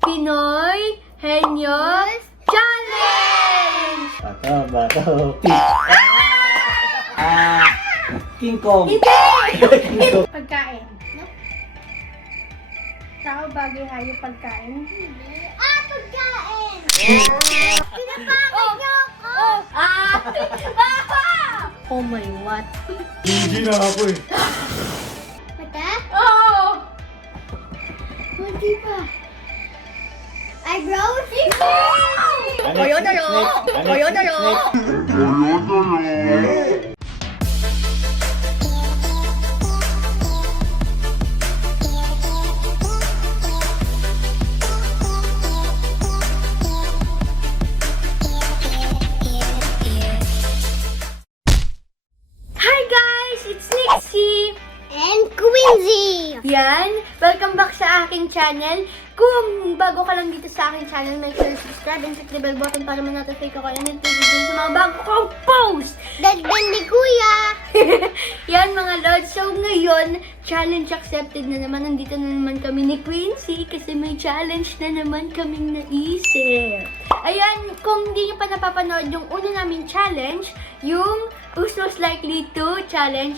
Pinoy Henyo Challenge! Bato, King Kong. Hindi! Pagkain. Tao, bagay, hayop, pagkain. Pagkain! Oh! Oh my what? Hindi na ako eh. Mata? Oh! Hindi pa. Eyebrows? Toyotaro! Hi guys! It's Nixie! And Quincy! Yan! Welcome back sa aking channel. Kung bago ka lang dito sa aking channel, make sure to subscribe and click the bell button para ma-notify ka kaya nag-video sa mga bago kong post! Dagdag ni Kuya! Yan mga lods. So ngayon, challenge accepted na naman. Nandito na naman kami ni Quincy kasi may challenge na naman kaming naisip. Ayan, kung hindi nyo pa napapanood yung una namin challenge, yung Who's Most Likely to Challenge,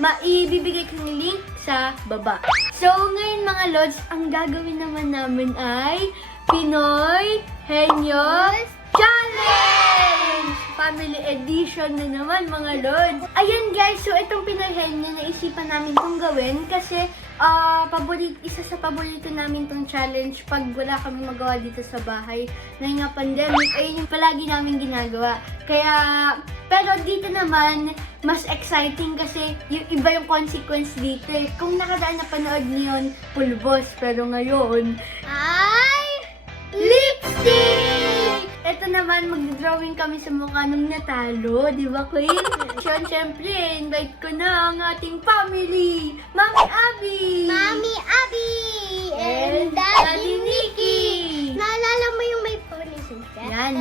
maibibigay ko ng link sa baba. So ngayon mga lods, ang gagawin naman namin ay Pinoy Henyo Challenge! Family edition na naman mga lods. Ayan guys, so itong Pinoy Henyo, naisipan namin itong gawin kasi isa sa paborito namin itong challenge pag wala kami magawa dito sa bahay. Ngayon nga pandemic, ayun yung palagi namin ginagawa. Kaya, pero dito naman, mas exciting kasi yung iba yung consequence dito eh. Kung nakadaan na panood niyo yun, pulbos. Pero ngayon, Ay! lipstick! Ito naman, mag-drawing kami sa mukha nung natalo, di ba, Queen? Siyempre, invite ko na ang ating family! Mami Abby! Mami Abby! And Daddy Nicky! Naalala mo yung may ponytail ka? Yan.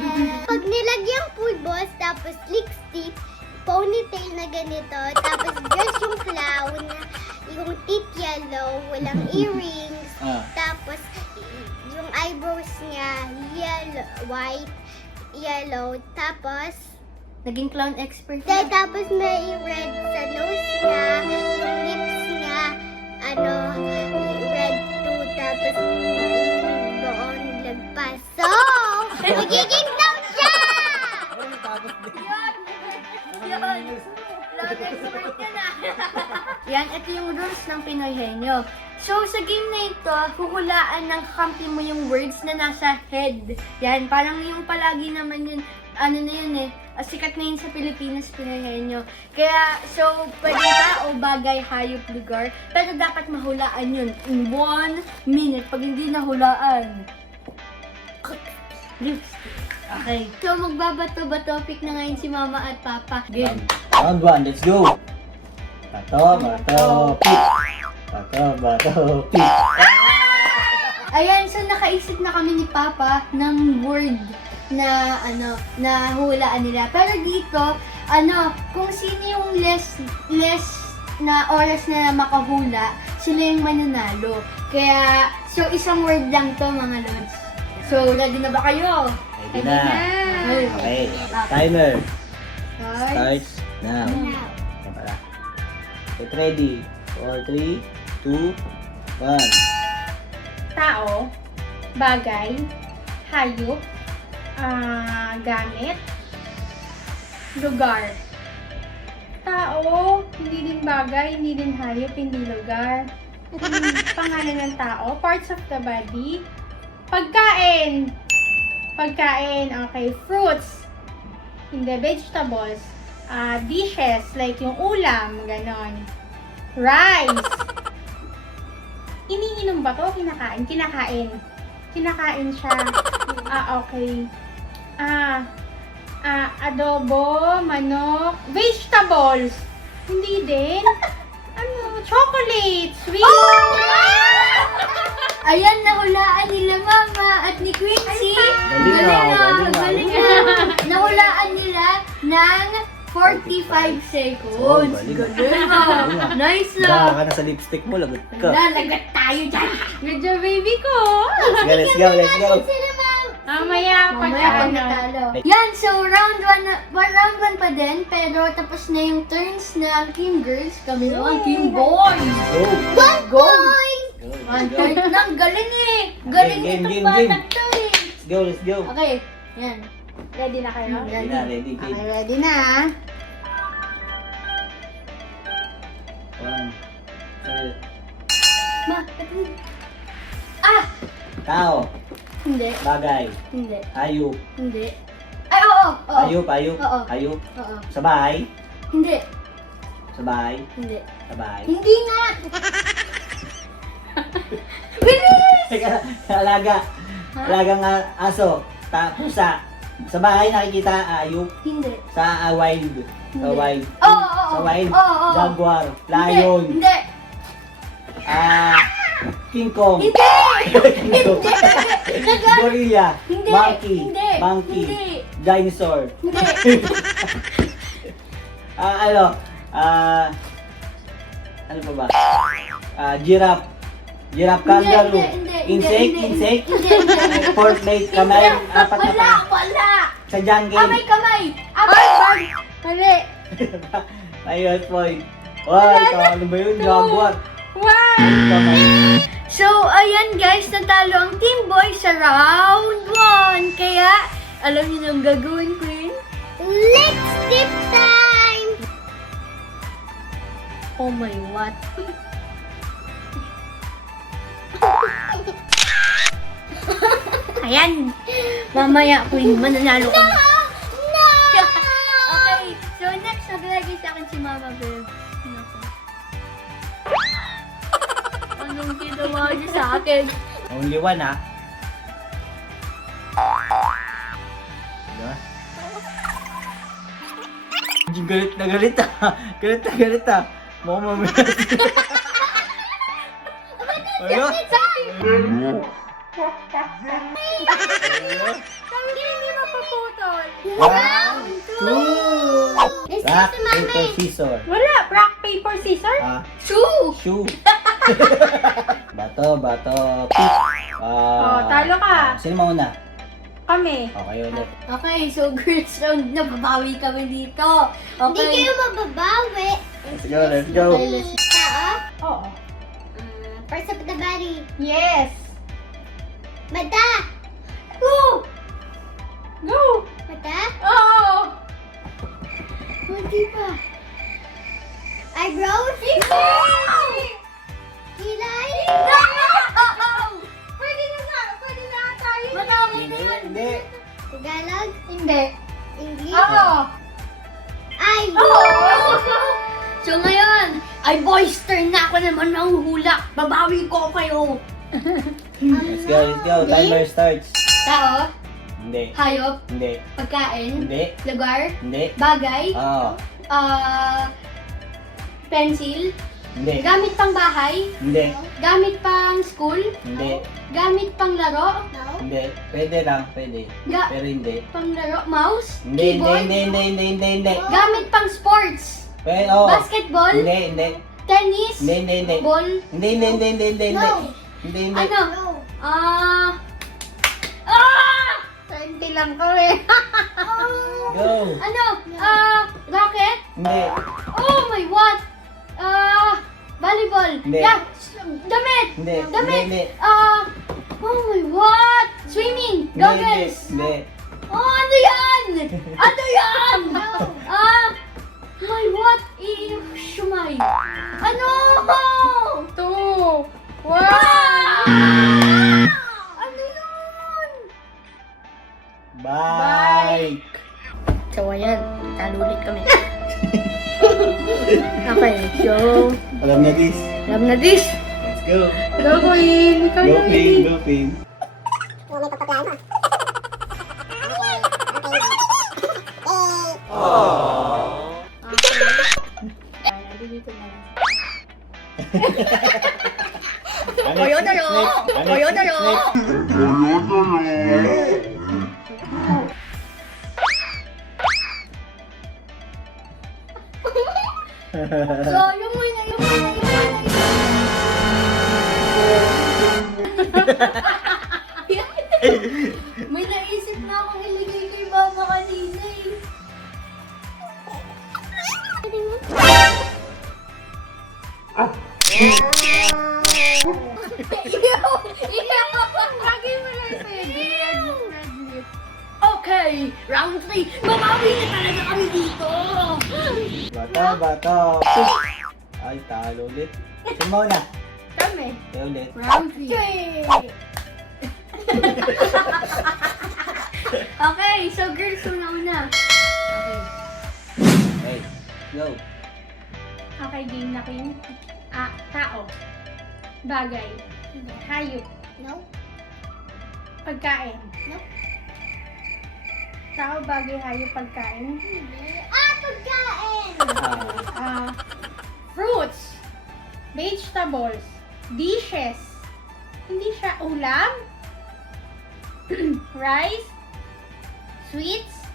Pag nilagyan pulbos, tapos lipstick, ponytail na ganito, tapos dress yung clown, yung teeth yellow, walang earrings, tapos yung eyebrows niya, yellow, white, yellow, tapos Naging clown expert tapos may red sa nose niya, yung lips niya, red too, tapos doon lagpas. So, magiging clown siya! Yan, ito yung rules ng Pinoy Henyo. So, sa game na ito, huhulaan ng kakampi mo yung words na nasa head. Yan, parang yung palagi naman yun, sikat na yun sa Pilipinas, Pinoy Henyo. Kaya, so, pwede tao, bagay, hayop, lugar, pero dapat mahulaan yun in 1 minute. Pag hindi nahulaan, lipstick. Okay. So, magbabato-topic na ngayon si Mama at Papa. Game. Round 1, let's go! Bato, pick! Ayan, so nakaisip na kami ni Papa ng word na na hulaan nila. Pero dito, kung sino yung less na oras na makahula, sila yung mananalo. Kaya, so isang word lang to mga lods. So, ready na ba kayo? Ready na. Okay, timer starts now. Now. Yan pala. Get ready. 4, 3, 2, 1. Tao, bagay, hayop, gamit, lugar. Tao, hindi din bagay, hindi din hayop, hindi lugar. Pangalan ng tao, parts of the body. Pagkain, okay. Fruits, hindi, vegetables. Dishes, like yung ulam, ganon. Rice. Iniinom ba to? Kinakain? Kinakain siya. Okay. Adobo, manok, vegetables. Hindi din. Chocolate, sweet. Ayan, nahulaan nila Mama at ni Quincy. Galing na. Nahulaan nila ng 45 seconds. seconds. galing. Galing ah. Nice Baka lang. ka na sa lipstick mo, lagot ka. Lalagat tayo dyan. Good job, baby ko. Sige, let's go, let's go. Sila, ma'am. Mamaya, Mamaya pag natalo. Yan, so round 1 pa din, pero tapos na yung turns ng Team Girls. Kami naman, Team Boys. Go. One Go. point. Go, One let's go. point lang, galing eh. Galing game, itong game, batang game. to eh. Let's go, let's go. Okay, yan. Ready na kayo? Ready na, ready, Okay, game. ready na. 1, 2, Ma, patingin. Ah! tao, Hindi, bagay, hindi, hayop, hindi. Ay, oo, oo. hayop, hayop, Oo. hayop, Oo. sa bahay, Hindi, sa bahay, hindi. sa bahay. Hindi nga! Bilis! Teka, alaga, Ha? alagang aso, pusa, sa bahay nakikita, hayop, Hindi. sa wild, sa Hindi. wild, Oo, oo, sa wild, oo, oo. jaguar, lion, Hindi, King Kong, hindi! King Kong, Hindi! gorilla, Hindi. monkey, Hindi. monkey, Hindi. dinosaur, Hindi! ano pa ba? Giraffe, kangaroo, Hindi. insect, Hindi. four leg, kamay, Hindi. apat na Wala, pa, wala! sa jungle. Kamay! Amay! Mali. Ayun, point. Ay, ano ba yun? Jaguar. One. Kamay. So, ayan guys, natalo ang Team Boys sa round 1. Kaya, alam niyo na ang gagawin ko yun? Let's dip time. Oh my what? Ayan! Mamaya, Queen, mananalo ka. No. Okay, so next, naglagay sa akin si Mama Bev. Naku. Anong ginawa niya sa akin? Only one, ha? Diba? Galit na galit, ha? Galit na galit, ha? Mukhang mamilas. Ano? Sabi ko hindi mapaputol. 1, 2. Let's Rock, see si Mami. paper, scissor. Wala. Rock, paper, scissor? Shoo! Shoe. Bato, pick. Talo ka. Sino mauna? Kami. Okay, ulit. Okay, so girls round, nababawi kami dito. Hindi Okay. kayo mababawi. Let's go, let's go. Okay, let's Tao. Oo. Parts of the body. Yes. Mata. Go! Go. Mata. Oo. Hindi pa. Eyebrows. Kilay. Pwede na tayo. Matawag Hindi, naman. hindi. Tagalog. Hindi. English. Oo. Ay. So ngayon, ay boys, turn na ako naman ng hula. Babawi ko kayo. Let's go. Timer starts. Tao, Hindi. hayop, Hindi. pagkain, Hindi. lugar, Hindi. bagay, Oo. pencil, Hindi. gamit pang bahay, Hindi. gamit pang school, Hindi. gamit pang laro, No. Hindi. Pwede lang, pwede. Pero hindi. pang laro, mouse, Hindi, keyboard, hindi. gamit pang sports, Pwede, oo. basketball, Hindi. tennis, Hindi. ball, Hindi. No. Hindi. ano, No. ah, 20 lang kami. Go. ano, rocket, Hindi. oh my what, volleyball, Hindi. yeah, damit, Hindi. damit, Hindi. oh my what, swimming, goggles, Hindi. oh ano yan, ano yan, my what, shumay, ano, 2. 1. ano yun, Bye. so ayan, talo ulit kami. Okay, so, Alam na this. alam na this. Let's go. Go, Queen. Ikaw Go, na, Ping. baby. Go, Ping. Dito na lang. Toyo na yo. Toyo na yo. No. So, yung muna. May naisip na akong iligay kay mama kanina eh. Lagi mo lang sa'yo, red lip. Okay, round 3. Mamawi na talaga kami dito. Bata. Ay, talo ulit. Sumaw na. Kami. Kaya ulit. Round 3. Okay, so girls, una. Okay. Okay, go. Okay, game na kayo. Tao. Bagay. Hayop. No? Pagkain. No? Tao, bagay, hayop, pagkain. Pagkain! Fruits. Vegetables. Dishes. Hindi siya ulam. Rice. Sweets.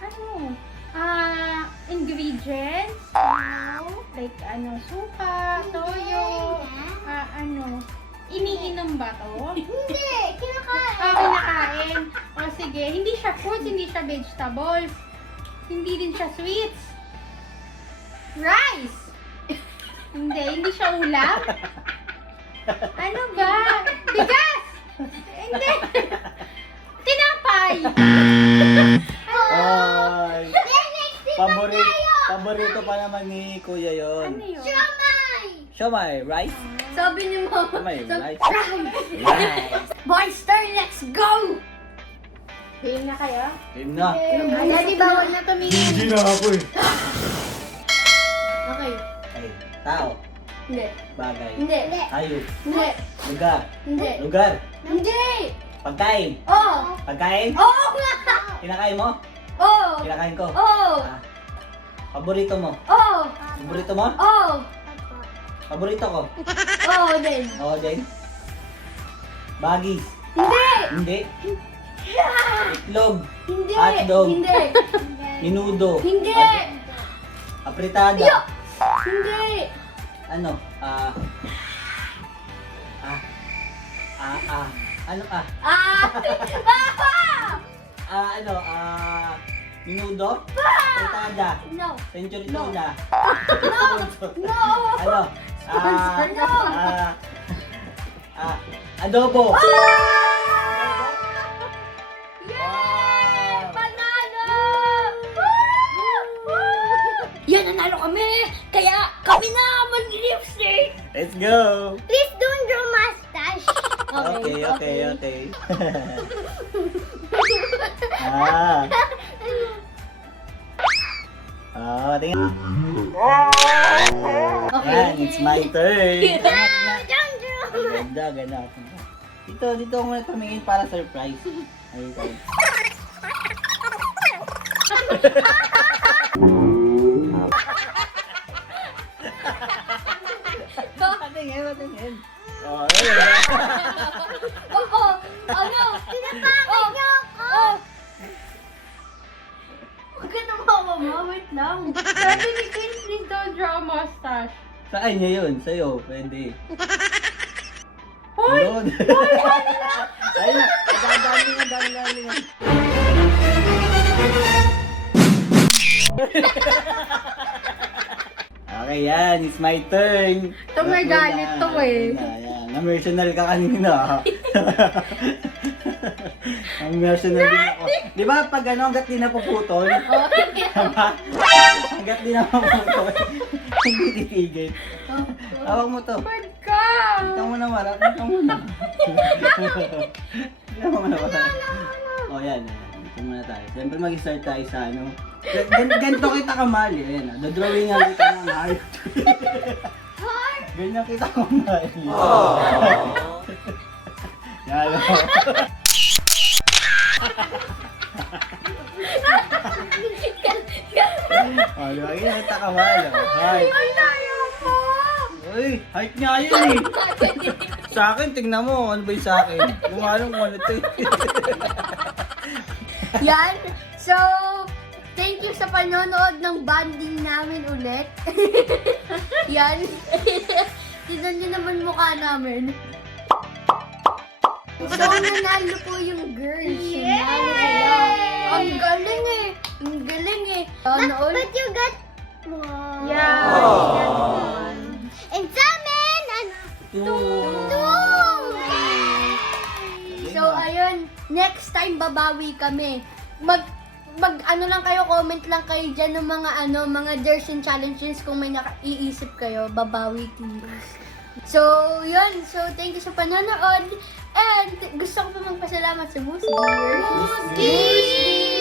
Ano? Ingredients. No? Like suka, toyo. Iniinom ba to? Hindi! Kinakain! Kinakain. O sige, hindi siya fruits, hindi siya vegetables. Hindi din siya sweets. Rice. Hindi siya ulam. Ano ba? Bigas! Hindi. Tinapay. Ay, Next week paborito pa naman ni Kuya yon. Ano yun? Siomay! Siomay, rice? Sabi ni mama. Siomay, rice. Rice. Boys, turn, let's go! Game na kayo? Game na. Daddy, bawal na tumingin. Hindi na ako eh. Okay. Okay, tao, Hindi. bagay, Hindi. hayop, Hindi. lugar, Hindi. lugar, Hindi. pagkain, Oh! pagkain, Oo nga! kinakain mo, Oh! kinakain ko. Oh! Ah, paborito mo, Oh! paborito mo, Oh! paborito ko. Oh, din. Oo, din. Bagis, Hindi! hindi. Itlog, Hindi! Hotdog. Hindi! minudo, Hindi! apritada, Yo! Hindi! ano, ano minudo, apritada, No! century No. tuna, No! No! ano, No! adobo. Yay! Panalo! Woo! Yan, nanalo kami! Kaya kami na mag-lipstick! Let's go! Please don't draw mustache! Okay. Tingnan. Okay. Yan, it's my turn. Don't draw! Ganda. Dito ako muna tumingin para surprise. Ayun tayo. Patingin. Oh, ayun. Oo! Ano? Tinapakit niyo ako! Oh! Huwag ka na mawama, wait lang. Sabi ni Queen, please don't draw a mustache. Saan niya yun? Sa'yo, pwede. Hoy! Ayun. Ayun na. Dami nga. Okay, yan. It's my turn. Ito may galit to eh. Yan. Na-mercenal ka kanina. Na-mercenal din ako. Di ba pag hanggat di napuputol? Hanggat di napuputol. Hindi titigil. Tawag mo to. Bad ka! Ikaw mo na wala. Ikaw mo na. Ikaw mo na wala. O yan. Ito muna tayo. Siyempre mag-start tayo sa ano. Ganito kita kamali. Ayan. Dodrawing nga kita ng heart. Ganyan kita kamali. Yan. O, ganyan kita kamali. Heart. Ay, tayo po! Uy, height nga yun eh. Sa akin, tingnan mo. Ano ba yung sa akin? Lumalong kung ano ito eh. Yan. So, thank you sa panonood ng banding namin ulit. Yan. Tignan niyo naman mukha namin. So, nanalo po yung girls. Nanalo sila. Ang galing eh. Ang galing eh. All. But you got one. Yeah. And sa amin, ano? Two. So, ayun. Next time, babawi kami. Ano lang kayo, comment lang kayo dyan ng mga dares and challenges kung may naiisip kayo, babawi teams. So, yun. So, thank you sa panonood. And gusto ko pa magpasalamat sa Moose Gear.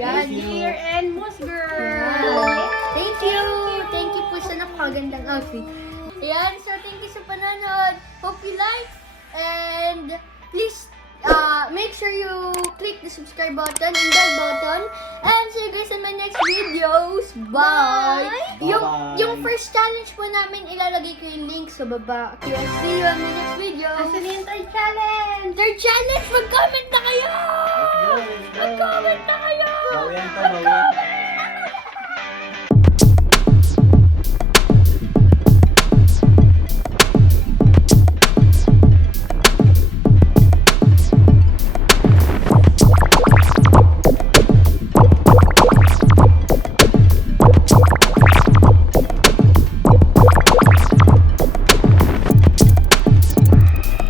Yan. Dear and Moose Girl. Yan. Thank you. Thank you po sa napakagandang outfit. Ayan. So, thank you sa panonood. Hope you like. And please, make sure you click the subscribe button and bell button. And see you guys in my next videos. Bye! Bye-bye. Yung first challenge po namin, ilalagay ko yung link sa baba. Kaya see you on my next video. Asan yung third challenge? Third challenge, mag-comment na kayo!